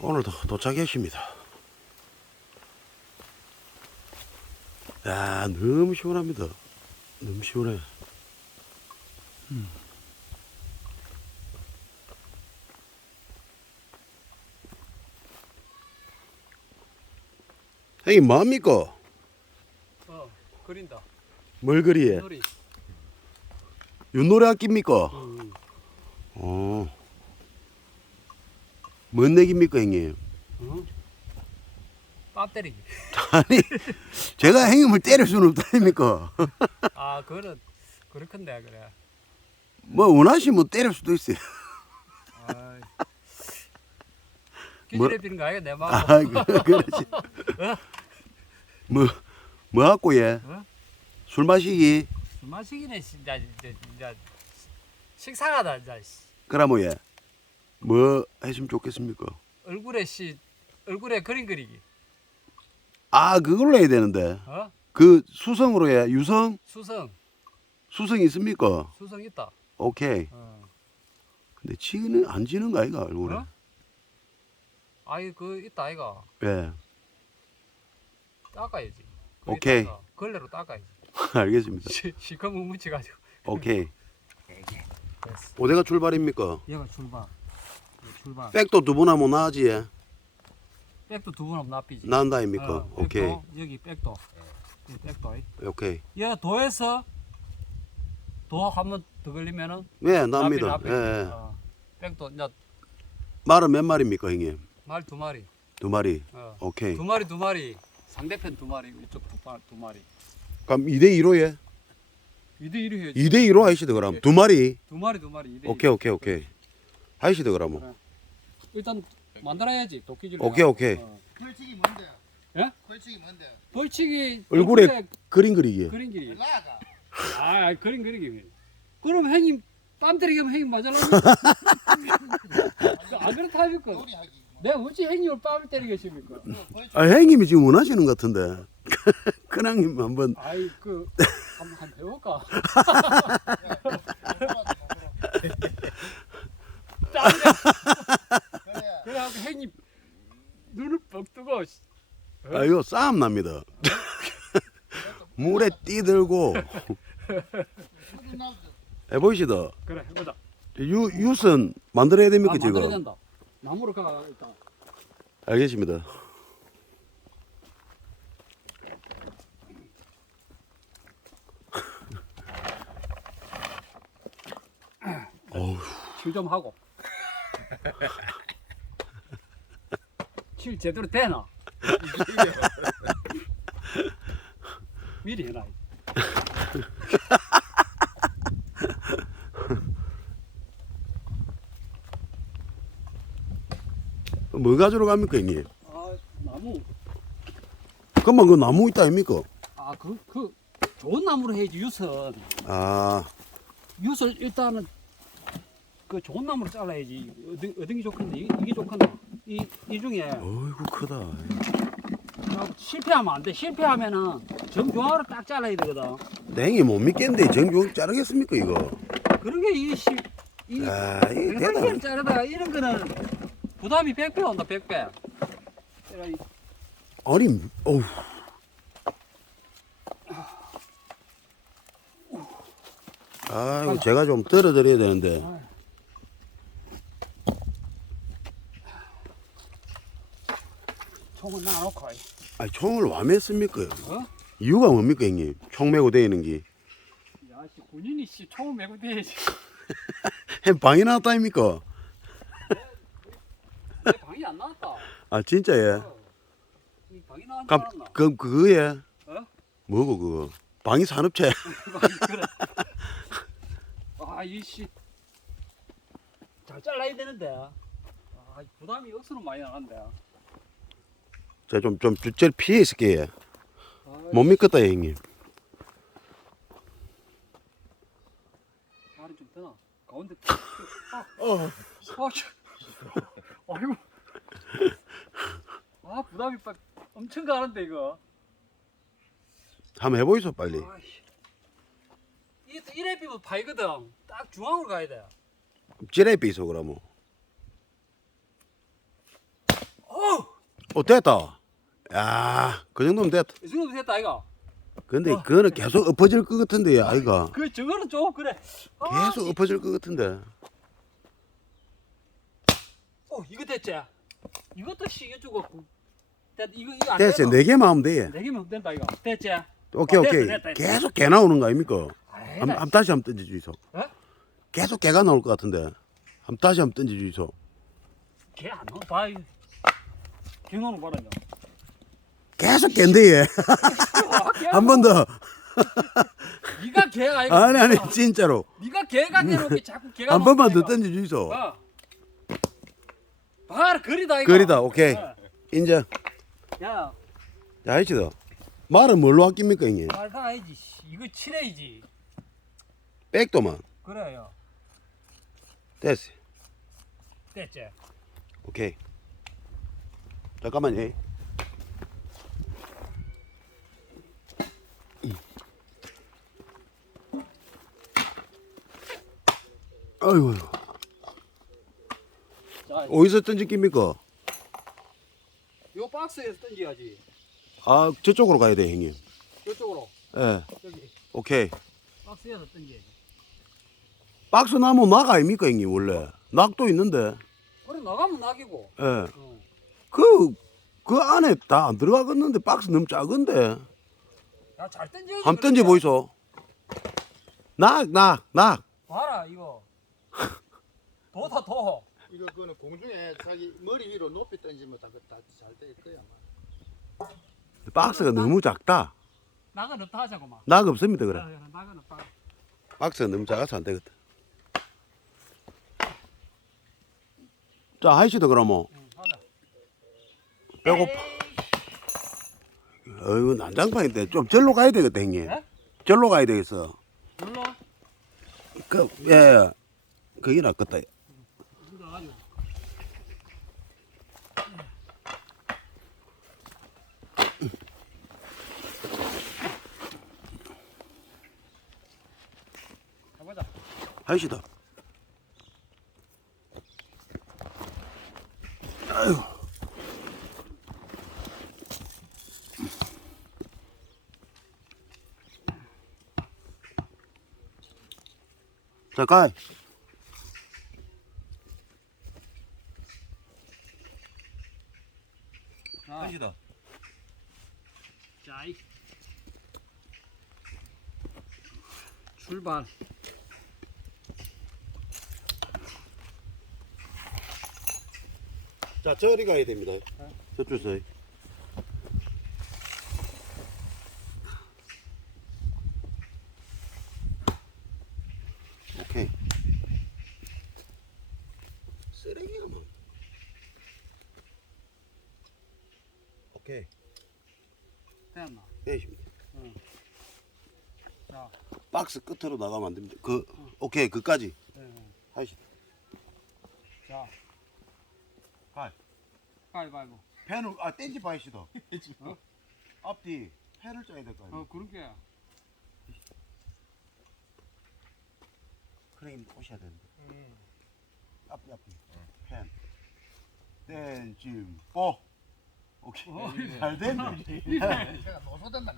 오늘도 도착했습니다. 야, 너무 시원합니다. 너무 시원해. 형님 뭐합니까? 그린다. 뭘 그리에? 놀이. 윷놀이 아낍니까? 뭔 내기입니까 형님? 배터리. 아니 제가 형님을 때릴 수는 없다니까. 아, 그거는 그렇건데 그래. 뭐 원하시면 때릴 수도 있어요. 아이. 기질에 비는 거 아니야 내 마음. 아 그렇지. 뭐 갖고 얘? 어? 술 마시기? 술 마시기네 진짜 식상하다 진짜. 그러면 얘 뭐 했으면 좋겠습니까? 얼굴에 그림 그리기. 아 그걸로 해야 되는데 어? 그 수성으로 해. 유성? 수성 있습니까? 있다. 오케이. 근데 지는 안 지는 거 아이가 얼굴에? 어? 아이 그 있다 아이가. 예. 닦아야지. 오케이. 거기다가 걸레로 닦아야지. 알겠습니다. 시커먼 묻혀가지고. 오케이. 됐어. 어디가 출발입니까? 얘가 출발. 백도 두 번 하면 나지. 예? 백도 두 번 하면 납비지. 난다입니까? 백도, 오케이. 여기 백도. 여기 백도. 오케이. 얘 도에서 도 한 번 더 걸리면은 네, 납니다. 납비. 예. 백도 이제 말은 몇 마리입니까, 형님? 말 두 마리. 두 마리. 어. 오케이. 두 마리. 상대편 두 마리, 이쪽 두 마리. 그럼 2대 2로 해? 2대 1이 해야지. 2대 2로 하시더 그럼. 두 마리. 두 마리 2대 1. 오케이. 하시더 그러면. 그래. 일단 만들어야지 도끼질. 오케이. 벌칙이 뭔데? 예? 벌칙이 뭔데? 벌칙이 얼굴에 그림 그리기. 그림 그리기. 나가. 아, 그림 그리기. 그럼 형님 땀 때리게 하면 형님 맞을라나? 안 그렇다 하니까. 요리하기. 내가 어찌 형님을 뺨을 때리겠습니까? 아, 형님이 지금 원하시는 것 같은데. 큰형님 한번. 아이 그 한번 배울까? 그래갖고 형님 눈을 뻑 뜨고 아, 이거 싸움 납니다. 물에 뛰들고. 해보시다. 그래 해보자. 유선 만들어야 됩니까, 지금? 만들어야 된다. 나무로 가 일단. 알겠습니다. 어우, 칠 좀 하고. 칠 제대로 되나? 미리 해놔. 뭐 가지러 갑니까, 형님? 아 나무. 그만 그 나무 있다 아닙니까? 그 좋은 나무로 해야지 유선. 아, 유선 일단은 그 좋은 나무로 잘라야지. 어떤 게 좋건데 이게 좋건데 이 중에 어이구 크다. 실패하면 안 돼. 실패하면은 정중앙으로 딱 잘라야 되거든. 냉이 못 믿겠는데 정중 자르겠습니까 이거? 그런 게 이 아, 이 평상시에 대단. 자르다가 이런 거는 부담이 100배 온다 100배. 아니, 어우. 아, 이거 제가 좀 떨어뜨려야 되는데. 총은 놔놓고. 아, 총을 왜 맸습니까? 어? 이유가 뭡니까 형님? 총 메고 다니는 게. 야씨 군인이 씨 총을 메고 다야지. 방이 나왔다 아닙니까? 내 방이 안 나왔다. 아, 진짜 예. 이 방이 나왔지 그럼 않았나? 그거에 어? 뭐고 그거? 방위 산업체. 그래. 아 이씨 잘 잘라야 되는데. 아 부담이 억수로 많이 나간다. 자, 좀 주제를 피해 있을게. 아, 못 믿겠다 형님. 다리 좀 드나? 가운데. 아이고. 아 부담이 빡 엄청 가는데 이거. 한번 해보이소 빨리. 아이씨. 이래 비면 파이거든. 딱 중앙으로 가야 돼. 찌레비 있어 그러면. 됐다. 야, 그 정도면 됐다. 이 정도 됐다 이거. 근데 그거는 계속 엎어질 것 같은데, 아이가. 그 저거는 좀 그래. 계속 엎어질 것 같은데. 이거 됐지? 이것도 시계 주고. 이거 안 됐어, 돼도. 4개만 하면 돼. 4개면 된다 이거. 됐지? 오케이, 됐다, 오케이. 됐다, 됐다. 계속 개 나오는 거 아닙니까? 아니다. 다시 한번 던져주이소. 어? 계속 개가 나올 것 같은데. 다시 한번 던져주이소. 걔안 나와. 봐. 걔 노는 봐라 이거. 계속 개인데, 얘. 한 번 더. 네가 걔가 아니고. 아니, 진짜로. 네가 걔가 내놓게 자꾸 걔가. 한 번만 더 놓고 던져주이소. 봐. 봐라 거리다 이거. 거리다, 오케이. 인정. 야, 야, 이치다. 말은 뭘로 아낍니까, 형님? 말가 아니지. 이거 칠해야지. 백도만. 그래요. 됐어. 됐지? 오케이. 잠깐만요. 아이고, 자, 어디서 던질깁니까? 요 박스에서 던져야지. 아, 저쪽으로 가야 돼, 형님. 이쪽으로. 예, 여기 오케이. 박스에서 던져야지. 박스 나무 낙 아닙니까, 형님, 원래? 낙도 있는데. 그래 나가면 낙이고. 예. 어. 그 안에 다 안 들어가겠는데, 박스 너무 작은데. 야, 잘 던져야지. 한번 던져보이소. 낙. 봐라 이거. 더다 더. 이거 그거는 공중에 자기 머리 위로 높이 던지면 다잘 될 거야. 아마. 박스가 너무 작다. 낙은 없다 하자고만. 낙 없습니다, 그래. 낙은 없다. 박스가 너무 작아서 안 되겠다. 자, 하이시다, 그러면. 응, 하자. 배고파. 어이구, 난장판인데. 좀 절로 가야 되겠다, 형님. 네? 절로 가야 되겠어. 눌러. 예. 그게 낫겠다. 눌러가지고. 가보자. 하이시다. 아유. 자, 가. 자, 자, 출발. 자, 저리 가야 됩니다. 저쪽에서. 오케이. 쓰레기가 뭐. 오케이. 됐나? 되십니다. 자, 박스 끝으로 나가면 안 됩니다. 오케이, 그까지. 네. 하시다. 자, 가. 가위바위보. 펜을, 땡지 봐야시다. 앞뒤 펜을 짜야 될 거 아니에요. 그러게. 크림 오셔야 되는데. 앞뒤. 펜. 땡지, 뽀. 오케이. 잘 됐네. 제가 노소된다.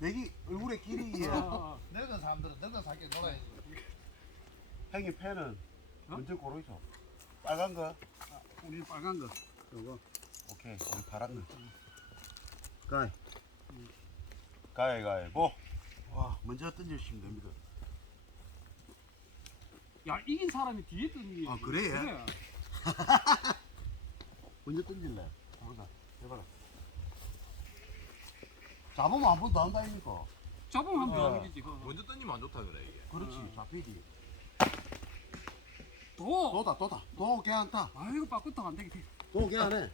내기 얼굴에 길이. 늙은 사람들은 늙은 사람끼리 놀아야지. 형님 펜은 먼저 고르이소. 빨간 거. 우리 빨간 거. 저거. 오케이. 우리 파란 거. 가위. 뭐? 와, 먼저 던져주시면 됩니다. 야, 이긴 사람이 뒤에 던지. 아, 그래? 그래. 먼저 던질래? 해봐라. 잡으면 한 번 더 한다, 아닙니까? 잡으면 한번 더 하는 거지. 먼저 던지면 안 좋다 그래 이게. 그렇지, 잡히지. 도. 도다. 도 괜찮다. 아, 이거 바꾸다 안 되겠지. 도 괜찮네.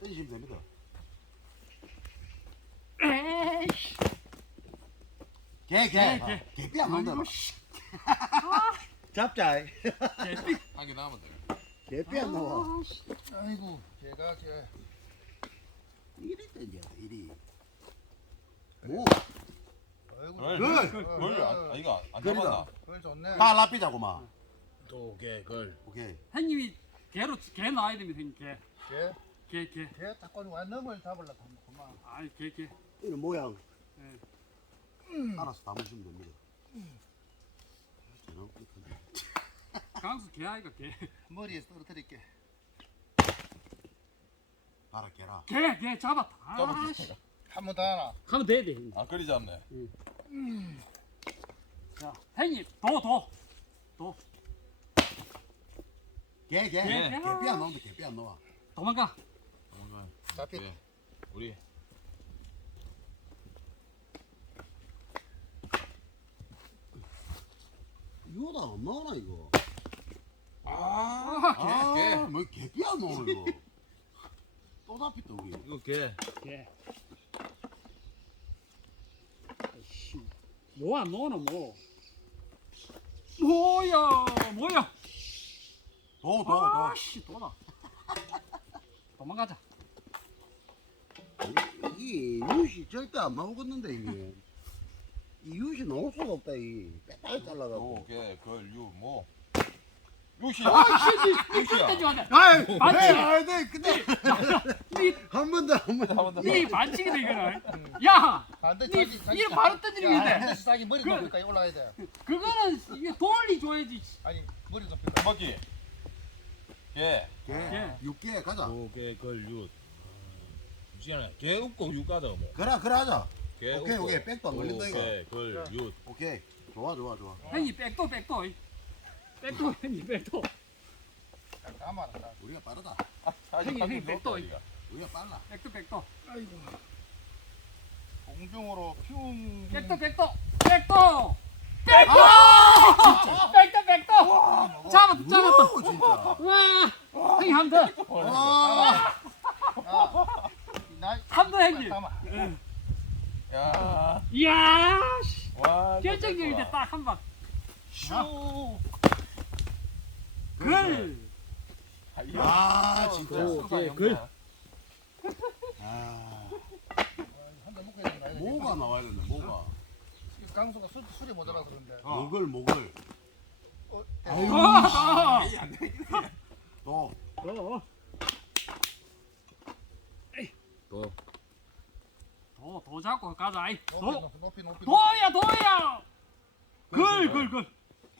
던지시면 됩니다. 에이씨. 개삐 안 나온다. 아이고, 잡자. 개삐. 한개 남았다. 개삐 안 나와. 아이고, 제가 이리 던져, 이리. 오, 아이고. 뭘? 이거 안 그러다. 남았나? 그걸 좋네. 다 라피자고만. 도개걸. 오케이. 형님이 개 나와야 됩니다, 형님. 개 개. 딱 꺼내고 완넘을 잡으려고 하면 그만. 아이, 개. 이런 모양 예. 알아서 담으시면 됩니다. 저런 게 큰데. 강수 개 아이가 개. 머리에 떨어뜨릴게. 봐라 개라. 개 잡았다. 아, 씨. 한 번 더 하나. 가면 돼야 돼, 형님. 아 그리 잡네. 자, 형님, 도. 개. 개. 개피 안 나온다. 개피 안 나와. 도망가. 잡히. 예. 우리 이거다 안 나오나 이거. 개. 뭐 개피 안 나오나 이거. 또 잡혔다 우리. 이거 개. 개. 아이씨, 뭐 안 넣어놔, 뭐. 뭐야. 도. 아씨, 도다. 도망가자. 이 이웃이 절대 안 나오겠는데 이게. 이 이웃이 나올 수가 없다 이. 빼빼 잘라가고. 도개걸 유 뭐. 요시. 이거 떼줘야 아이, 맞지? 네, 근데 돼. 한 번 더. 이 반칙이다, 이거는. 야! 반드시 이거 바로 던지는 게 돼. 반드시 자기 머리 높이까지 올라가야 돼. 그거는 이게 돌리줘야지. 아니 머리 높이까지. 먹기. 개. 개. 6개 가자. 도개걸 유. 무시하네. 개 없고 유 가자 뭐. 그래 하자. 개 오케이, 없고. 오케이. 백도 안 걸린다, 이거. 도개걸 유. 오케이. 좋아. 형님, 백도. 백도, 형님, 백도. 가만 안 우리가 빠르다. 형님, 백도. 우리가 빨라. 백도. 공중으로 퓨. 백도. 잡았다. 오, 진짜. 와, 형님 한 더. 와. 한번 형님. 야. 이야, 씨. 와. 결정적일 때 딱 한 방. 슈. 글. 아, 진짜. 글. 아, 한번 먹고 있는 거야. 뭐가 나와야 된다. 뭐가. 강수가 술이 모자라서 그런데. 목을. 아유. 또. 도. 도 잡고 가자. 아이. 높이. 도야. 글.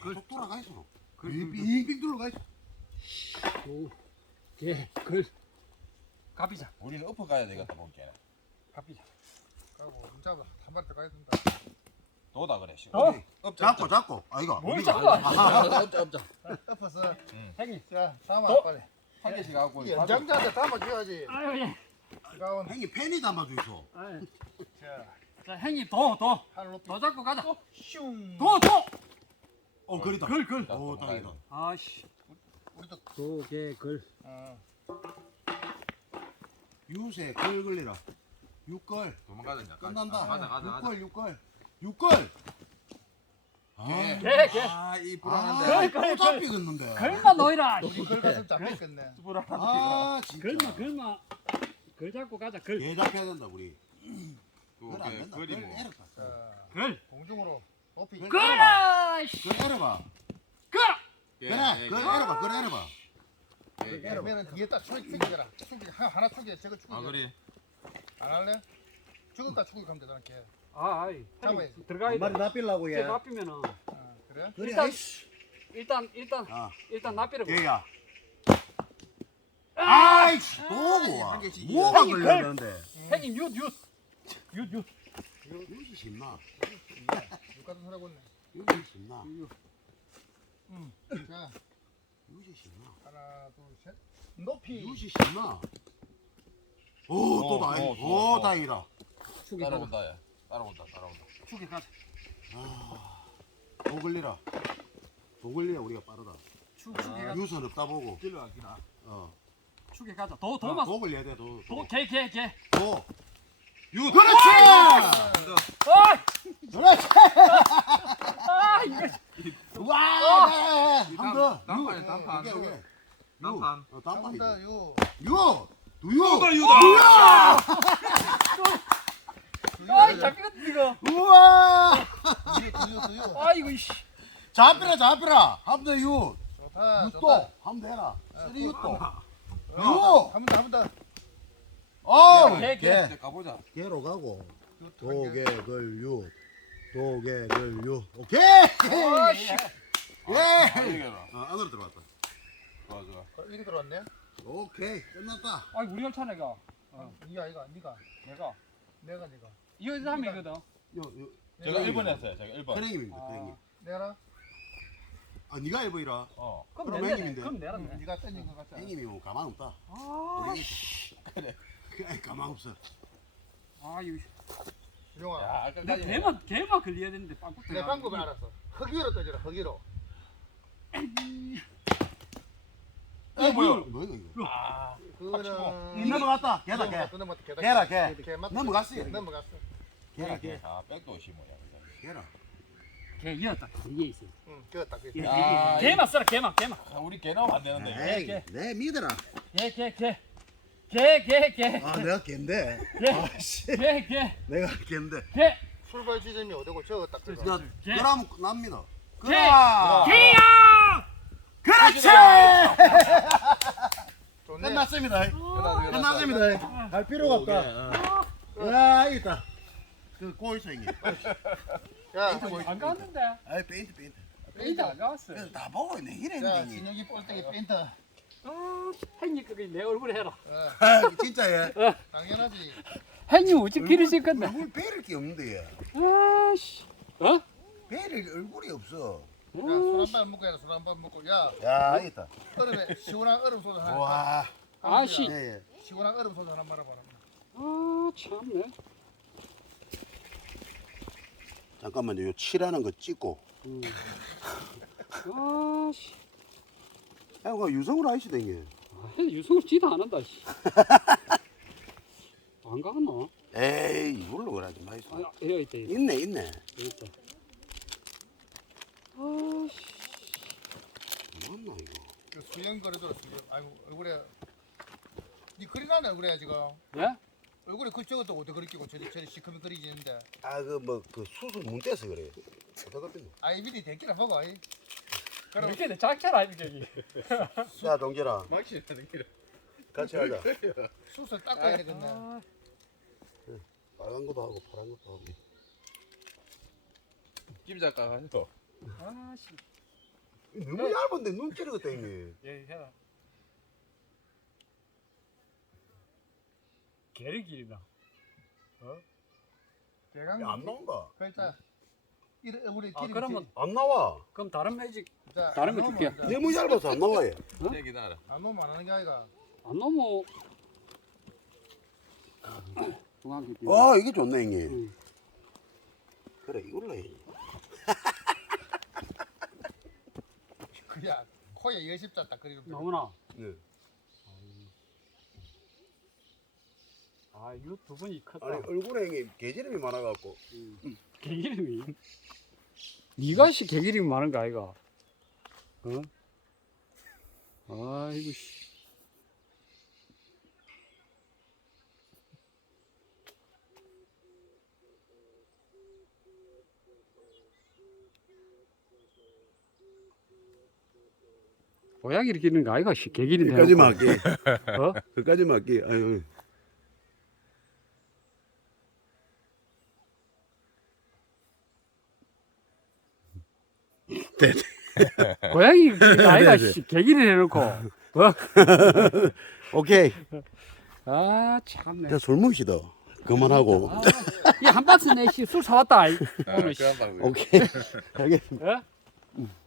계속 돌아가 있어. 빙빙 돌아가 있어. 글. 가비자. 우리는 엎어 가야 되겠다 볼게. 가비자. 가고 잡아 한 마리 더 가야 된다. 도다 그래. 씨. 어? 잡고. 아이가. 뭘 우리가. 잡아? 아하. 엎자. 엎어서. 형님. 자 담아 더? 빨리. 한 개씩 하고. 이 연장자한테 담아줘야지. 아유, 예. 가온. 형님 팬이 담아줘 있어. 아유. 자 자, 형님, 도. 하늘 높이. 도 잡고 가자. 슝. 도. 그리다. 글. 오, 땅이다. 아씨. 우리도. 글. 유세 글 걸리라. 6걸. 도망가자 이제. 끝난다. 가자. 6걸. 아, 개. 이 불안한데. 글. 또 잡히겠는데. 글만 넣으라. 우리 걸 가서 잡혔겠네. 불안한데. 아, 진짜. 글만. 글 잡고 가자. 글. 개 잡혀야 된다 우리. 도 그건 안 된다. 거리 그걸 뭐. 에러가. 자 글. 공중으로 높이. 글. 글아. 그걸 에러봐. 글. 그래. 그걸 에러봐. 그러면은 뒤에 딱 축이라. 축이 하나 축이 저거 축이. 아 그래. 안 할래? 죽을까 축이 가면 되잖아 걔. 아이. 잡아야지. 들어가야 돼. 납히려고 쟤 납히면은 그래? 그래. 일단 아, 일단 납비를. 개야. 아이씨, 또 한 개씩 뭐가 형님, 걸렸는데? 형님 윷. 유시 신나. 육 같은 소리 하고 있네. 유시 신나. 자 유시 신나. 하나 둘 셋. 높이. 유시 신나. 오, 또 어, 다행. 어, 오, 다행이다. 축에 가자. 따라온다 야. 따라온다. 축에 가자. 도 걸리라. 도 걸리라 우리가 빠르다. 축에 가자. 유선 없다 보고. 길로 가기나. 축에 가자. 도마. 도 걸려야 돼. 도. 개. 도. 유. 그렇지. 어이! 그렇지. 아, 이거. 와. 한 더. 단판이야, 단판. 오케이. 단판. 단판이지. 한다 유. 유. 두유. 아이, 잡히겠다, 이거. 우와. 두유. 아, 이거, 이씨. 잡히라. 한 더 유. 아, 육도 좋다. 한번 해라. 쓰리 육도. 유. 한번 더. 어. 개, 개. 이제 가보자. 개로 가고. 두 개. 도개글유. 도개글유. 오케이. 아씨. 예. 안으로 들어왔다. 좋아 좋아. 이리 들어왔네. 오케이. 끝났다. 아 우리 열차네 이거. 니가 내가 내가 이거 3이거든. 요 제가 1번 했어요. 제가 1번. 선생님입니다. 아. 선생님. 내가 아 네가 1번이라. 어. 그럼 그럼 내네. 형님인데. 그럼 내라네. 니가 던진 것 같아. 형님이 뭐 가만 없다. 아, 그래. 가만 없어. 아 이거. 용아. 야 내 아까까지. 개만 걸려야 되는데 빵꾸. 내 방법을 알았어. 허기로 던져라. 허기로. 뭐야 이거? 아. 그거는 넘어갔다. 개다 개. 넘어갔다. 개라 개. 개 맞다. 넘어갔어요. 넘어갔어. 개라 개. 아 백도 심어야. 개라. 개 이었다. 이게 있어. 응, 그거 딱. 개, 야, 개만 써라. 개만. 아, 우리 개 나오면 안 되는데. 에이, 내 믿어라. 개. 아 내가 개인데. 개. 내가 개인데. 출발 지점이 어디고 저거 딱 들어가. 그 그럼 납니다. 개. 그럼. 개야. 그렇지. 좋네. 끝났습니다. 끝났습니다. 갈 필요가 없다. 어. 야 있다. 그 고있어 형님. 야, 안 갔는데. 아이 페인트. 페인트 안 갔어. 그래서 다 보고 있네 자, 이랬는데. 형님. 진혁이 볼때기 페인트. 아, 형님 그게 내 얼굴에 해라. 아 진짜 얘. 당연하지. 형님 어찌 기르실 건데? 얼굴 베릴 게 없는데 얘. 아씨. 어? 베릴 얼굴이 없어. 야, 술 한 번 먹고 해라. 술 한 번 먹고. 야, 야 있다. 얼음에 시원한 얼음 소주 하나. 와. 아씨. 예. 시원한 얼음 소주 하나 말아봐라. 아 참네. 잠깐만요. 요 칠하는 거 찍고. 아씨. 형 유성으로 하시다 형님. 유성을 지도 안 한다. 씨. 안 가나? 에이 이걸로 그러지 마이소. 아, 여기 있다. 여기 있네. 있다. 아씨. 뭐나 이거. 그 수영 거리도 수영. 아이고 얼굴에. 니 그리 나네 얼굴에 지금. 예? 얼굴에 그 저것도 어디 그리 끼고 저리 시커멓 그리지는데. 아 그 뭐 그 수술 문 떼서 그래. 어떡하겠노. 아이비디 대기라 먹어. 이. 그럼 이렇게 내 작잖아 여기. 자 동결아 막시 하는 게. 같이 하자. 수술 닦아야 되겠네. 아, 빨간 것도 하고 파란 것도 하고. 김 작가 하죠. 아씨. 너무 얇은데 눈 찌르겠다 형님. 예, 해라. 개를 기르나? 개강. 야, 안 나온다. 그러니까 이 얼굴에 아 기름이 그러면 안 나와. 그럼 다른 매직 자, 다른 거 안 줄게. 넣으면 너무 얇아서 안 나와 얘. 네 기다려. 안 놓으면 안 하는 게 아이가. 안 너무 중앙 깊이. 아 이게 좋네 형님. 응. 그래 이걸로 해. 그야 코에 여십자 딱 그리고. 너무나. 네. 아 이거 두 분이 컸다. 아니 얼굴에 형님 개지름이 많아갖고. 개기름이. 네가 씨 개기름이 많은 거 아이가? 어? 아이고 씨. 고양이를 기르는 거 아이가 씨 개기름 그까지 맞기. 어? 그까지 맞기. 아유. 고양이 기르는 아이가 씨 개기름 해놓고. 어? 오케이. 아 참네. 자 술 먹시다. 그만하고. 아, 이한 박스 내씨 술 사왔다. 아이. 오늘 씨. 그런 방법. 오케이. 알겠습니다. 예?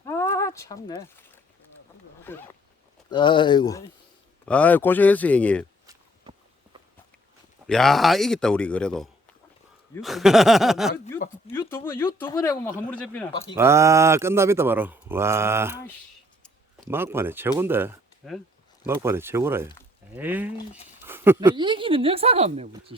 아 참네. 아이고. 아이 고생했어 형님. 야 이겼다 우리 그래도. 유튜브에 보면 한 무리 잡히나. 와 끝나겠다 바로. 와 아이씨. 막판에 최고인데. 예? 막판에 최고라 얘. 에이. 나 이기는 역사가 없네, 뭐지.